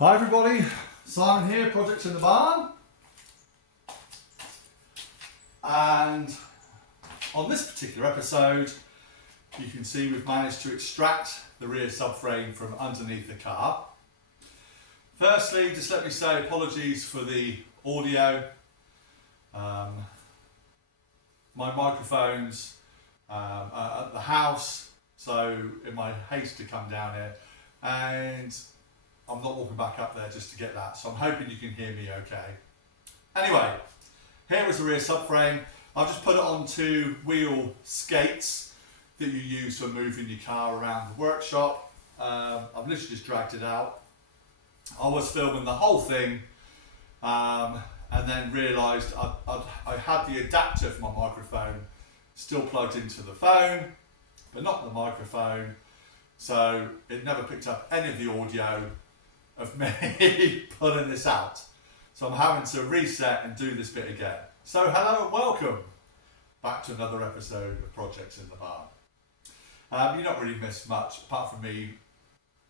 Hi everybody, Simon here, Projects in the Barn. And on this particular episode, you can see we've managed to extract the rear subframe from underneath the car. Firstly, just let me say apologies for the audio. My microphone's at the house, so in my haste to come down here, and I'm not walking back up there just to get that, so I'm hoping you can hear me okay. Anyway, here is the rear subframe. I've just put it onto wheel skates that you use for moving your car around the workshop. I've literally just dragged it out. I was filming the whole thing and then realised I had the adapter for my microphone still plugged into the phone, but not the microphone, so it never picked up any of the audio of me pulling this out. So I'm having to reset and do this bit again. So hello and welcome back to another episode of Projects in the Barn. You don't really miss much apart from me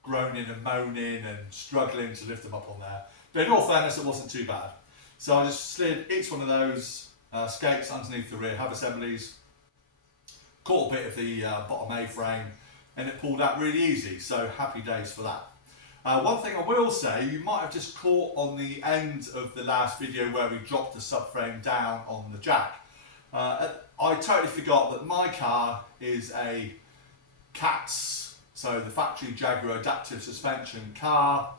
groaning and moaning and struggling to lift them up on there. But in all fairness, it wasn't too bad. So I just slid each one of those skates underneath the rear hub assemblies, caught a bit of the bottom A-frame, and it pulled out really easy. So happy days for that. One thing I will say, you might have just caught on the end of the last video where we dropped the subframe down on the jack. I totally forgot that my car is a CATS, so the factory Jaguar adaptive suspension car,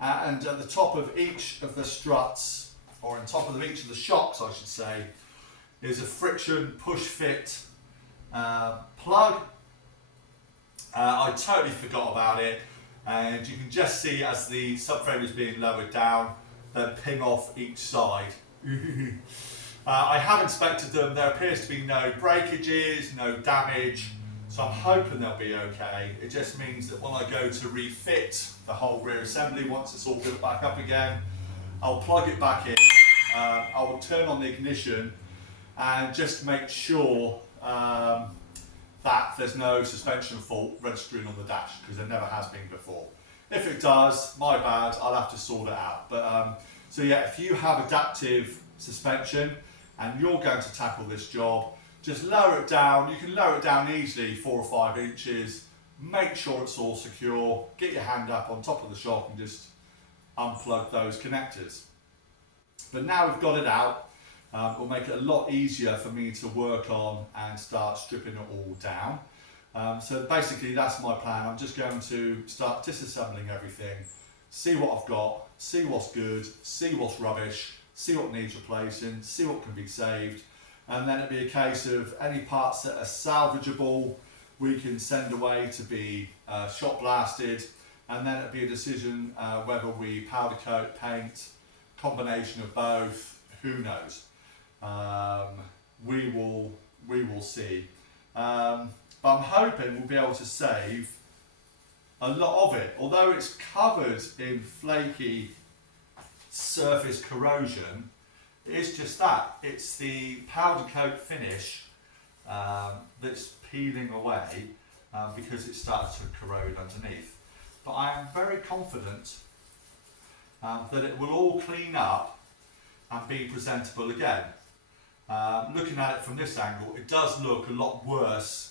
and at the top of each of the struts, or on top of each of the shocks I should say, is a friction push fit plug. I totally forgot about it. And you can just see as the subframe is being lowered down, then ping off each side. I have inspected them, there appears to be no breakages, no damage, so I'm hoping they'll be okay. It just means that when I go to refit the whole rear assembly, once it's all built back up again, I'll plug it back in, I will turn on the ignition and just make sure that there's no suspension fault registering on the dash, because there never has been before. If it does, my bad, I'll have to sort it out. But so yeah, if you have adaptive suspension and you're going to tackle this job, just lower it down. You can lower it down easily 4 or 5 inches, make sure it's all secure, get your hand up on top of the shock and just unplug those connectors. But now we've got it out, it'll make it a lot easier for me to work on and start stripping it all down. So basically that's my plan. I'm just going to start disassembling everything, see what I've got, see what's good, see what's rubbish, see what needs replacing, see what can be saved, and then it'll be a case of any parts that are salvageable we can send away to be shot blasted, and then it'll be a decision whether we powder coat, paint, combination of both, who knows. We will see. But I'm hoping we'll be able to save a lot of it. Although it's covered in flaky surface corrosion, it's just that. It's the powder coat finish that's peeling away because it starts to corrode underneath. But I am very confident that it will all clean up and be presentable again. Looking at it from this angle, it does look a lot worse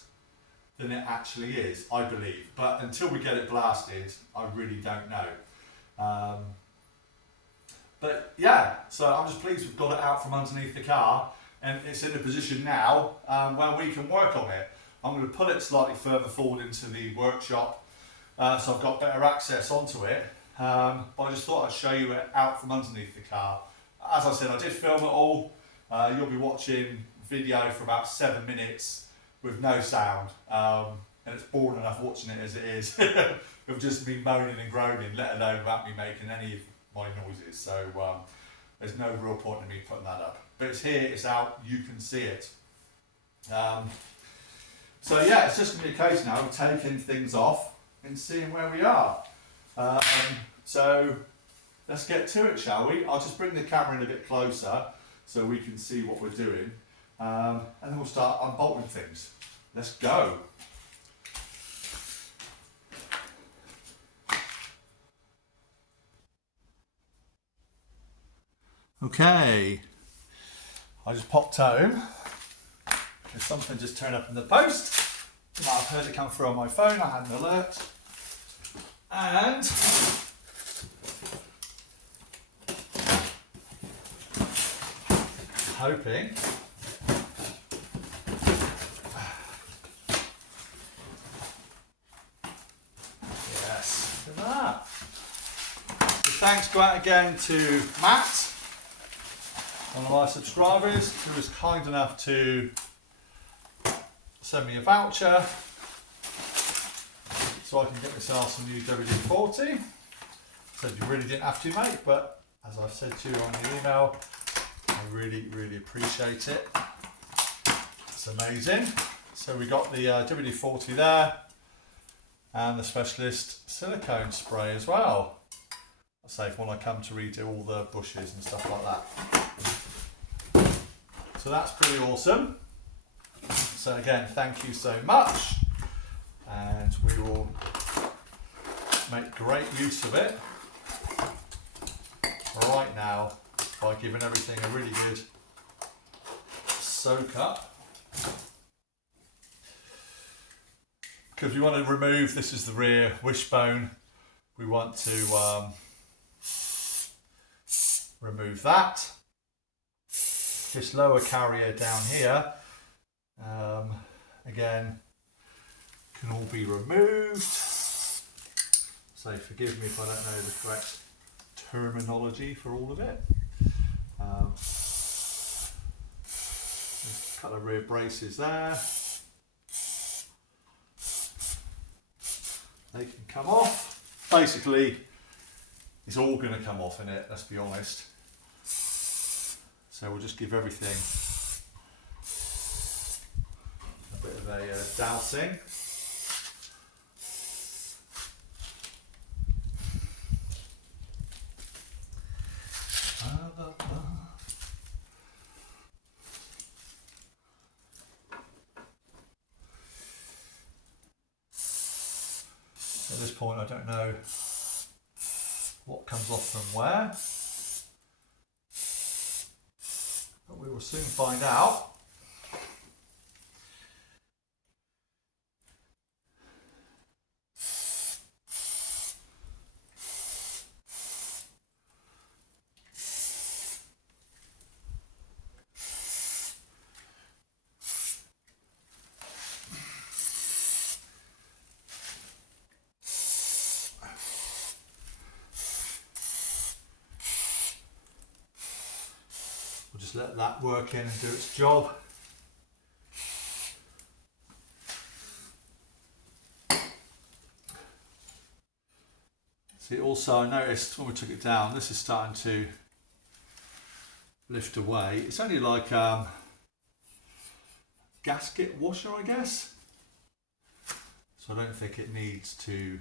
than it actually is, I believe. But until we get it blasted, I really don't know. But yeah, so I'm just pleased we've got it out from underneath the car, and it's in a position now where we can work on it. I'm going to pull it slightly further forward into the workshop, so I've got better access onto it. But I just thought I'd show you it out from underneath the car. As I said, I did film it all. You'll be watching video for about 7 minutes with no sound, and it's boring enough watching it as it is. Of just me moaning and groaning, let alone about me making any of my noises. So there's no real point in me putting that up. But it's here, it's out, you can see it. So yeah, it's just going to be a case now of taking things off and seeing where we are. So let's get to it, shall we? I'll just bring the camera in a bit closer so we can see what we're doing, and then we'll start unbolting things. Let's go. Okay, I just popped home because something just turned up in the post. You might have heard it come through on my phone. I had an alert, and hoping yes, look at that. So thanks go out again to Matt, one of my subscribers, who was kind enough to send me a voucher so I can get myself some new WD-40. Said you really didn't have to, mate, but as I've said to you on the email, I really appreciate it. It's amazing. So we got the WD-40 there and the specialist silicone spray as well. I'll say when I come to redo all the bushes and stuff like that. So that's pretty awesome. So again, thank you so much, and we will make great use of it right now by giving everything a really good soak up. Because we want to remove, this is the rear wishbone, we want to remove that. This lower carrier down here, again, can all be removed. So forgive me if I don't know the correct terminology for all of it. There's a couple of rear braces there. They can come off. Basically, it's all going to come off in it, let's be honest. So we'll just give everything a bit of a dousing. At this point I don't know what comes off from where, but we will soon find out. Just let that work in and do its job. See, also I noticed when we took it down, this is starting to lift away. It's only like gasket washer, I guess. So I don't think it needs to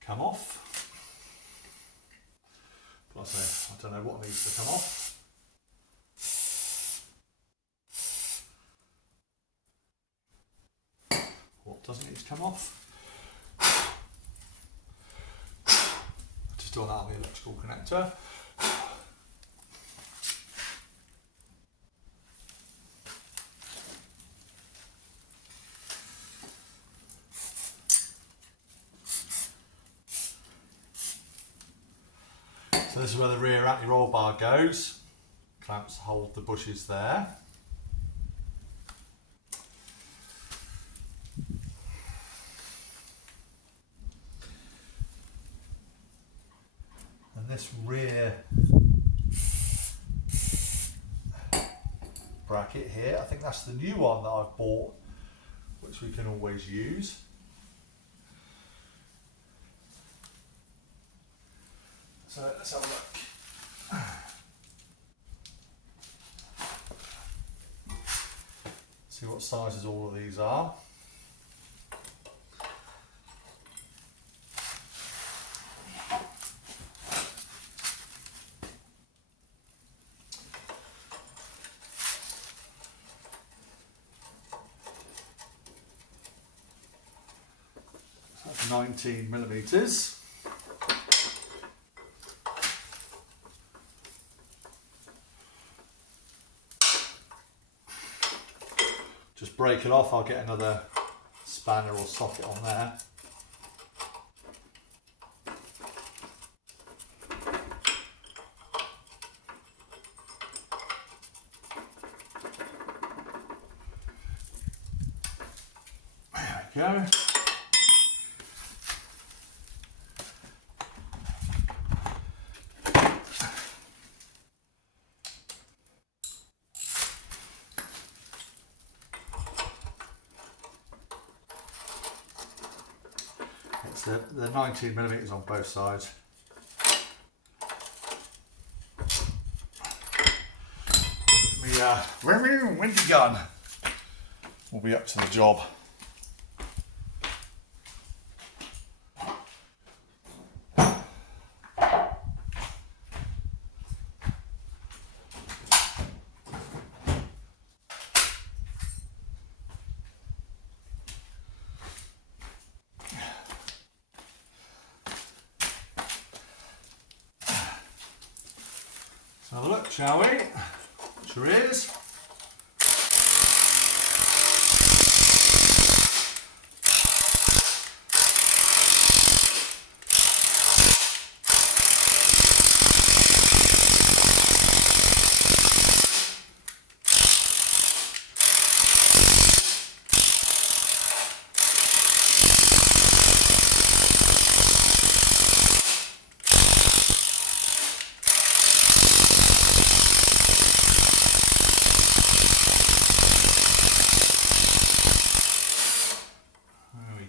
come off. But I don't know what needs to come off. What doesn't need to come off? Just done out the electrical connector. So this is where the rear anti-roll bar goes. Clamps hold the bushes there. And this rear bracket here, I think that's the new one that I've bought, which we can always use. So let's have a look. See what sizes all of these are. So that's 19 millimeters. break it off, I'll get another spanner or socket on there. There we go. The 19mm on both sides. With me windy gun, we'll be up to the job. Have a look, shall we? Sure is.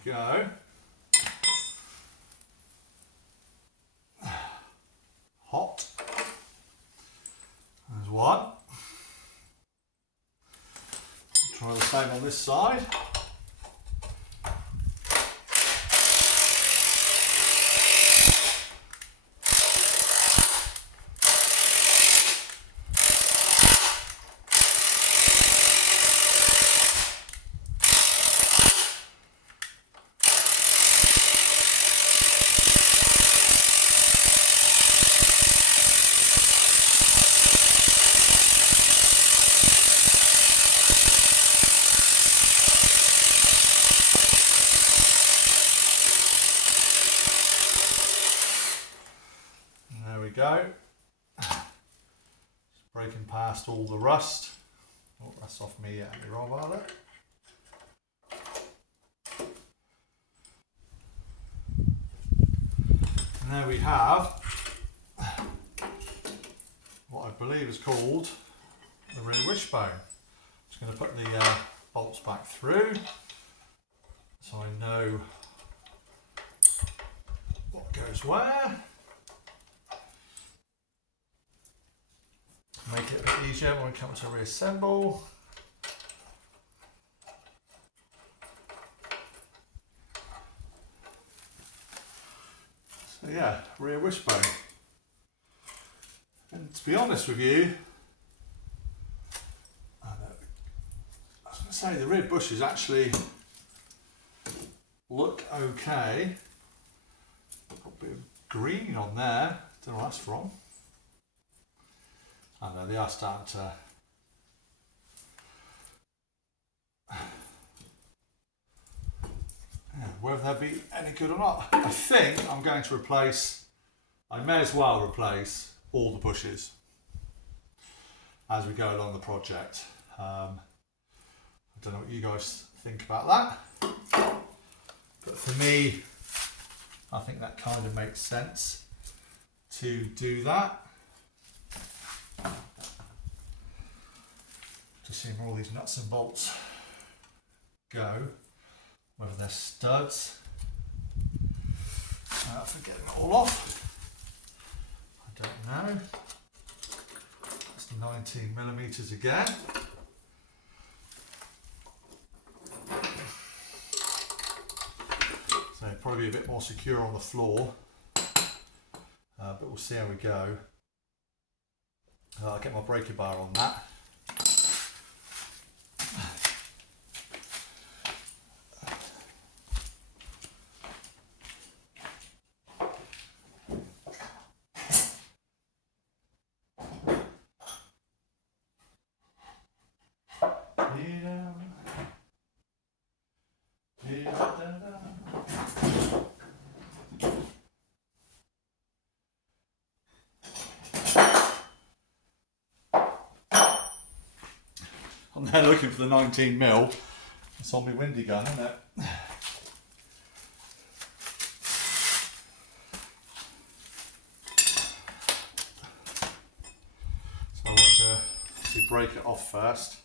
Go. Hot. There's one. Try the same on this side. Go. Just breaking past all the rust. Oh, that's off me and the roll bar there. And there we have what I believe is called the rear wishbone. Just going to put the bolts back through so I know what goes where. Make it a bit easier when we come to reassemble. So yeah, rear wishbone. And to be honest with you, I was going to say the rear bushes actually look okay. Got a bit of green on there, don't know where that's from. I know they are starting to whether they'll be any good or not. I think I'm going to replace, I may as well replace all the bushes as we go along the project. I don't know what you guys think about that, but for me, I think that kind of makes sense to do that. To see where all these nuts and bolts go, whether they're studs. For getting it all off, I don't know. That's 19mm again. So probably a bit more secure on the floor, but we'll see how we go. I'll get my breaker bar on that. I'm there looking for the 19mm. It's on my windy gun, isn't it? So I want to actually break it off first.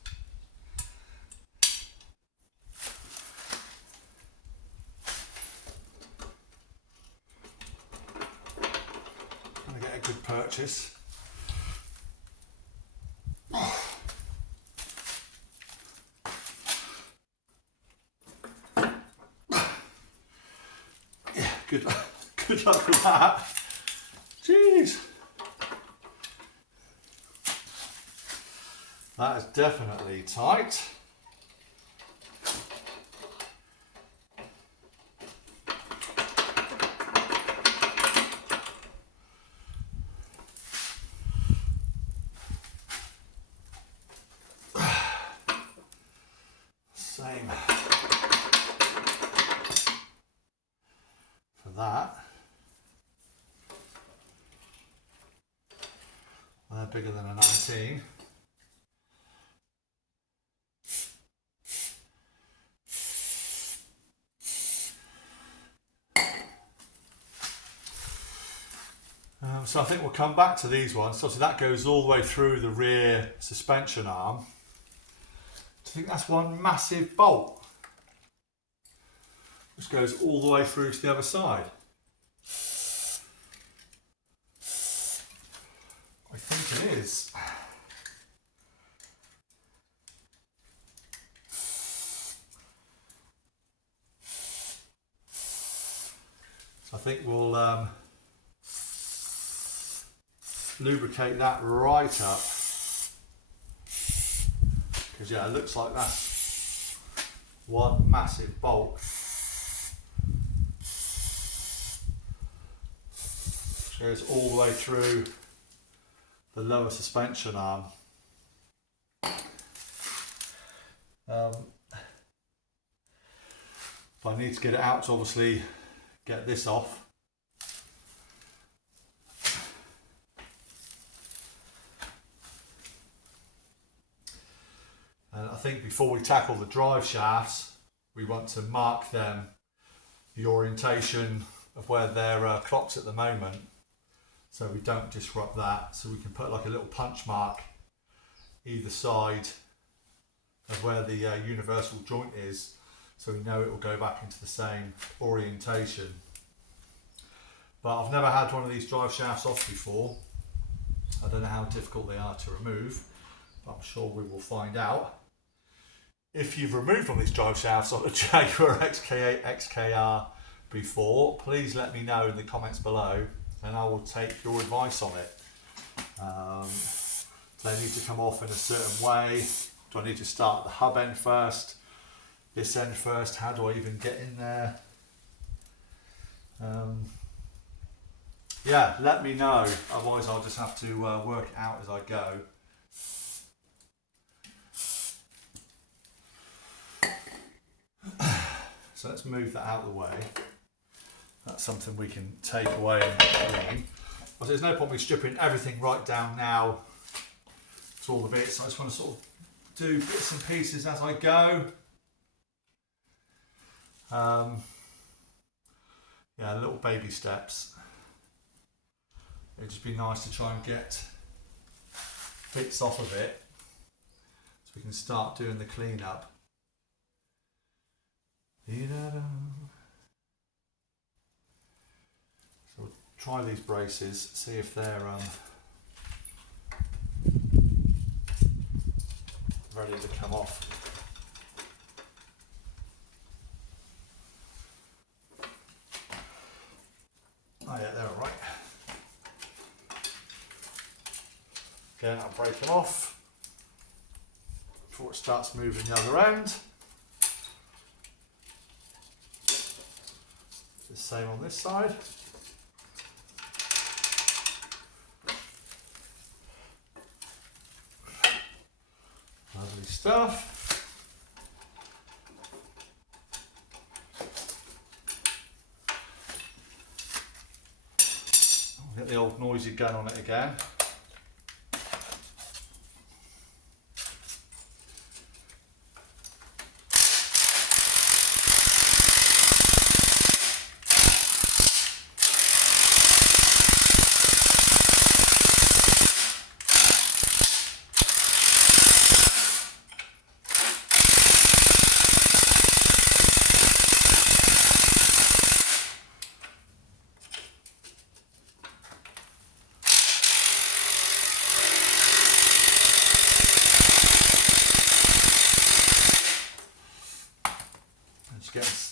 Gonna get a good purchase. Good luck with that. Jeez. That is definitely tight. Same for that. They're bigger than a 19. So I think we'll come back to these ones. So obviously that goes all the way through the rear suspension arm. I think that's one massive bolt. Which goes all the way through to the other side. I think it is. So I think we'll lubricate that right up. Because yeah, it looks like that's one massive bolt. Goes all the way through the lower suspension arm. If I need to get it out to obviously get this off. And I think before we tackle the drive shafts, we want to mark them, the orientation of where their clock's at the moment, so we don't disrupt that. So we can put like a little punch mark either side of where the universal joint is, so we know it will go back into the same orientation. But I've never had one of these drive shafts off before. I don't know how difficult they are to remove, but I'm sure we will find out. If you've removed one of these drive shafts on a Jaguar XKR before, please let me know in the comments below and I will take your advice on it. Do they need to come off in a certain way? Do I need to start the hub end first? This end first? How do I even get in there? Yeah, let me know, otherwise I'll just have to work it out as I go. So let's move that out of the way. That's something we can take away and clean. Well, there's no point me stripping everything right down now to all the bits. I just want to sort of do bits and pieces as I go. Yeah, little baby steps. It'd just be nice to try and get bits off of it so we can start doing the cleanup. So we'll try these braces, see if they're ready to come off. Oh yeah, they're all right. Again, I'll break them off before it starts moving the other end. The same on this side. Lovely stuff. I'll get the old noisy gun on it again.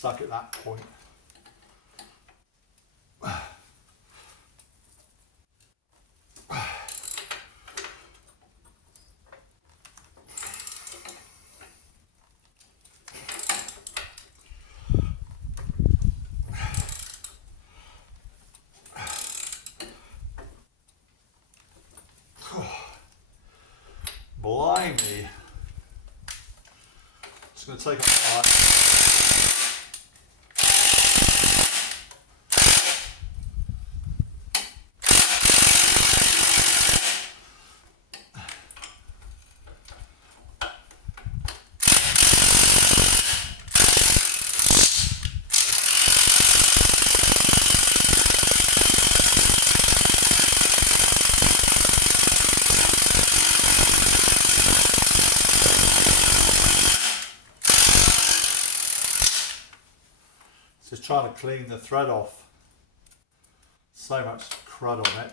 stuck at that point. Blimey. Just going to take off the light. Just trying to clean the thread off. So much crud on it.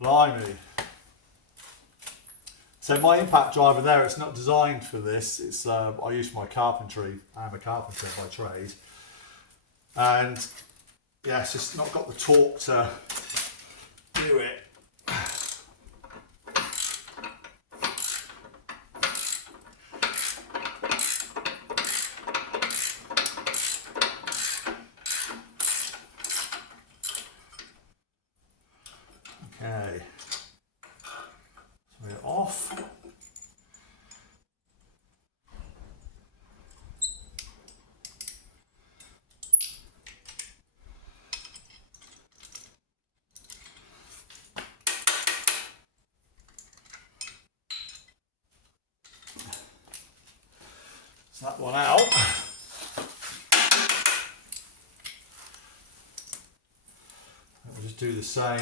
Blimey. So my impact driver there, it's not designed for this. It's I use for my carpentry. I'm a carpenter by trade. And yeah, it's just not got the torque to do it. Okay, so we're off. So that one out. We'll just do the same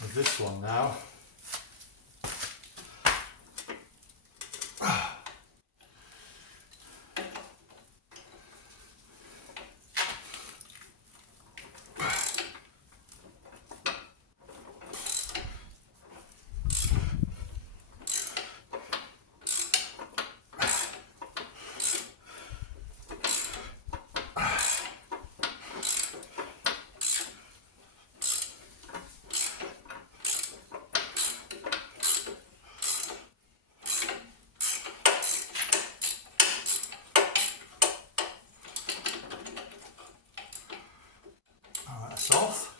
with this one now. Off.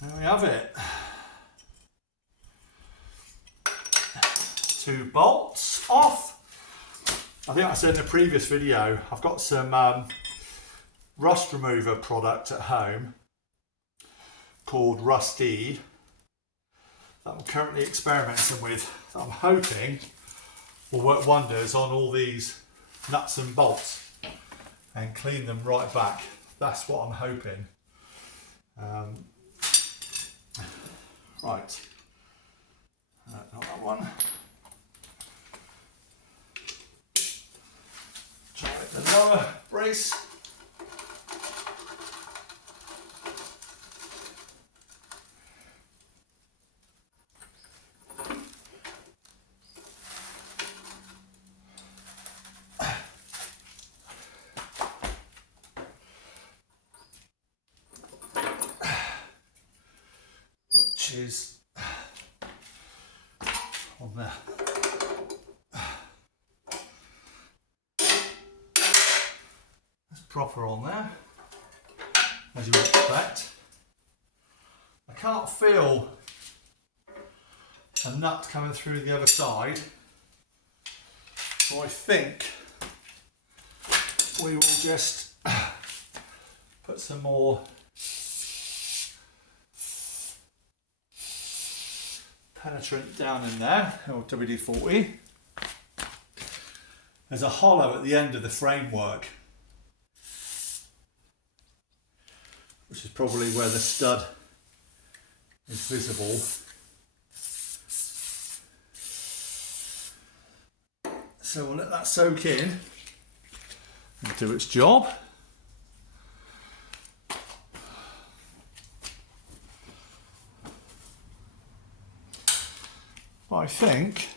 There we have it. 2 bolts off. I think I said in the previous video, I've got some rust remover product at home called Rusty that I'm currently experimenting with, that I'm hoping will work wonders on all these nuts and bolts and clean them right back. That's what I'm hoping. Right, not that one. Try the lower brace. Which is on there. That's proper on there. as you would expect. I can't feel a nut coming through the other side, so I think we will just put some more penetrant down in there, or WD-40. There's a hollow at the end of the framework, which is probably where the stud is visible. So we'll let that soak in and do its job. I think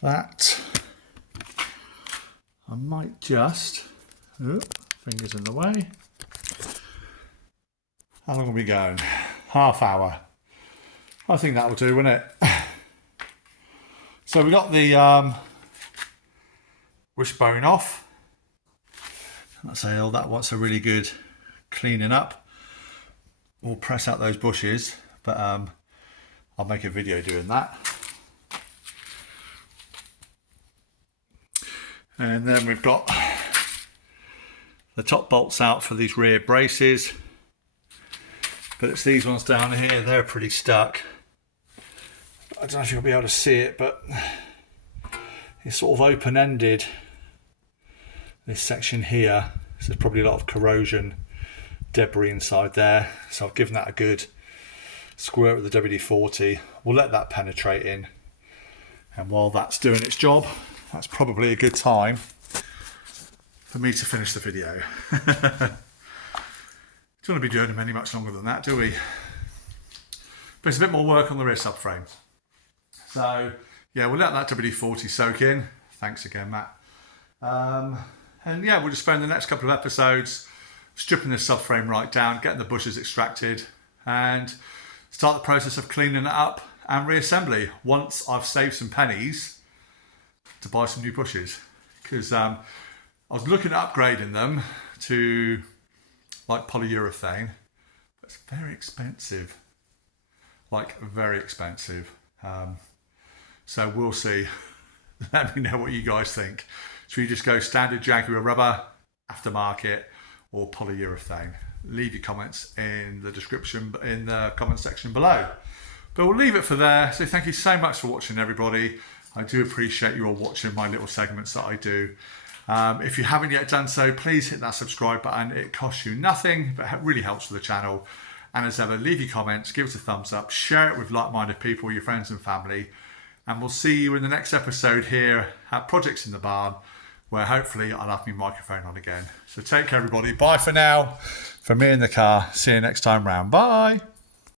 that I might just, fingers in the way. How long are we going? Half hour. I think that will do, won't it? So we got the wishbone off. Let's say that wants a really good cleaning up. We'll press out those bushes, but I'll make a video doing that. And then we've got the top bolts out for these rear braces, but it's these ones down here, they're pretty stuck. I don't know if you'll be able to see it, but it's sort of open-ended, this section here. So there's probably a lot of corrosion debris inside there, so I've given that a good squirt with the WD-40. We'll let that penetrate in, and while that's doing its job, that's probably a good time for me to finish the video. Don't want to be doing them any much longer than that, do we? But it's a bit more work on the rear subframe. So yeah, we'll let that WD-40 soak in. Thanks again, Matt. And yeah, we'll just spend the next couple of episodes stripping the subframe right down, getting the bushes extracted, and start the process of cleaning it up and reassembly once I've saved some pennies to buy some new bushes. Because I was looking at upgrading them to like polyurethane, but it's very expensive, like very expensive. So we'll see. Let me know what you guys think. Should we just go standard Jaguar rubber, aftermarket, or polyurethane? Leave your comments in the description, in the comment section below. But we'll leave it for there. So thank you so much for watching, everybody. I do appreciate you all watching my little segments that I do. If you haven't yet done so, please hit that subscribe button. It costs you nothing, but it really helps with the channel. And as ever, leave your comments, give us a thumbs up, share it with like-minded people, your friends and family. And we'll see you in the next episode here at Projects in the Barn, where hopefully I'll have my microphone on again. So take care, everybody. Bye for now. From me in the car. See you next time round. Bye.